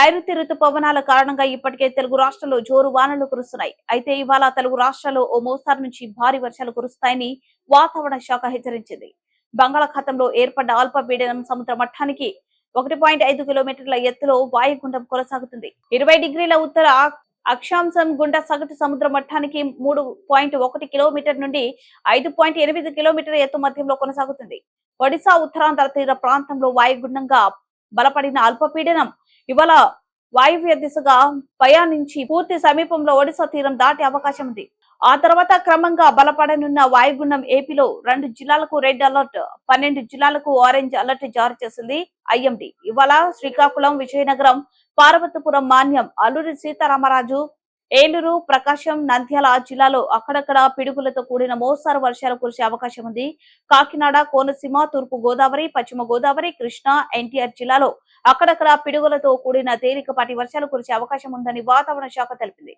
నైరుతి రుతుపవనాల కారణంగా ఇప్పటికే తెలుగు రాష్ట్రాల్లో జోరు వానలు కురుస్తున్నాయి. అయితే ఇవాళ తెలుగు రాష్ట్రాల్లో ఓ మోస్తారు నుంచి భారీ వర్షాలు కురుస్తాయని వాతావరణ శాఖ హెచ్చరించింది. బంగాళాఖాతంలో ఏర్పడ్డ అల్పపీడనం సముద్ర మట్టానికి 1.5 కిలోమీటర్ల ఎత్తులో వాయుగుండం కొనసాగుతుంది. 20 డిగ్రీల ఉత్తర అక్షాంశం గుండా సగటు సముద్ర మట్టానికి 3.1 కిలోమీటర్ నుండి 5.8 కిలోమీటర్ ఎత్తు మధ్యంలో కొనసాగుతుంది. ఒడిశా ఉత్తరాంధ్ర తీర ప్రాంతంలో వాయుగుండంగా బలపడిన అల్పపీడనం ఇవాళ వాయువ్య దిశగా పయానించి పూర్తి సమీపంలో ఒడిశా తీరం దాటే అవకాశం ఉంది. ఆ తర్వాత క్రమంగా బలపడనున్న వాయుగుండం ఏపీలో 2 జిల్లాలకు రెడ్ అలర్ట్, 12 జిల్లాలకు ఆరెంజ్ అలర్ట్ జారీ చేసింది ఐఎండీ. ఇవాళ శ్రీకాకుళం, విజయనగరం, పార్వతీపురం, మాన్యం, అల్లూరి సీతారామరాజు, ఏలూరు, ప్రకాశం, నంద్యాల జిల్లాలో అక్కడక్కడ పిడుగులతో కూడిన మోస్తారు వర్షాలు కురిసే అవకాశం ఉంది. కాకినాడ, కోనసీమ, తూర్పు గోదావరి, పశ్చిమ గోదావరి, కృష్ణా, ఎన్టీఆర్ జిల్లాలో అక్కడక్కడ పిడుగులతో కూడిన తేలికపాటి వర్షాలు కురిసే అవకాశం ఉందని వాతావరణ శాఖ తెలిపింది.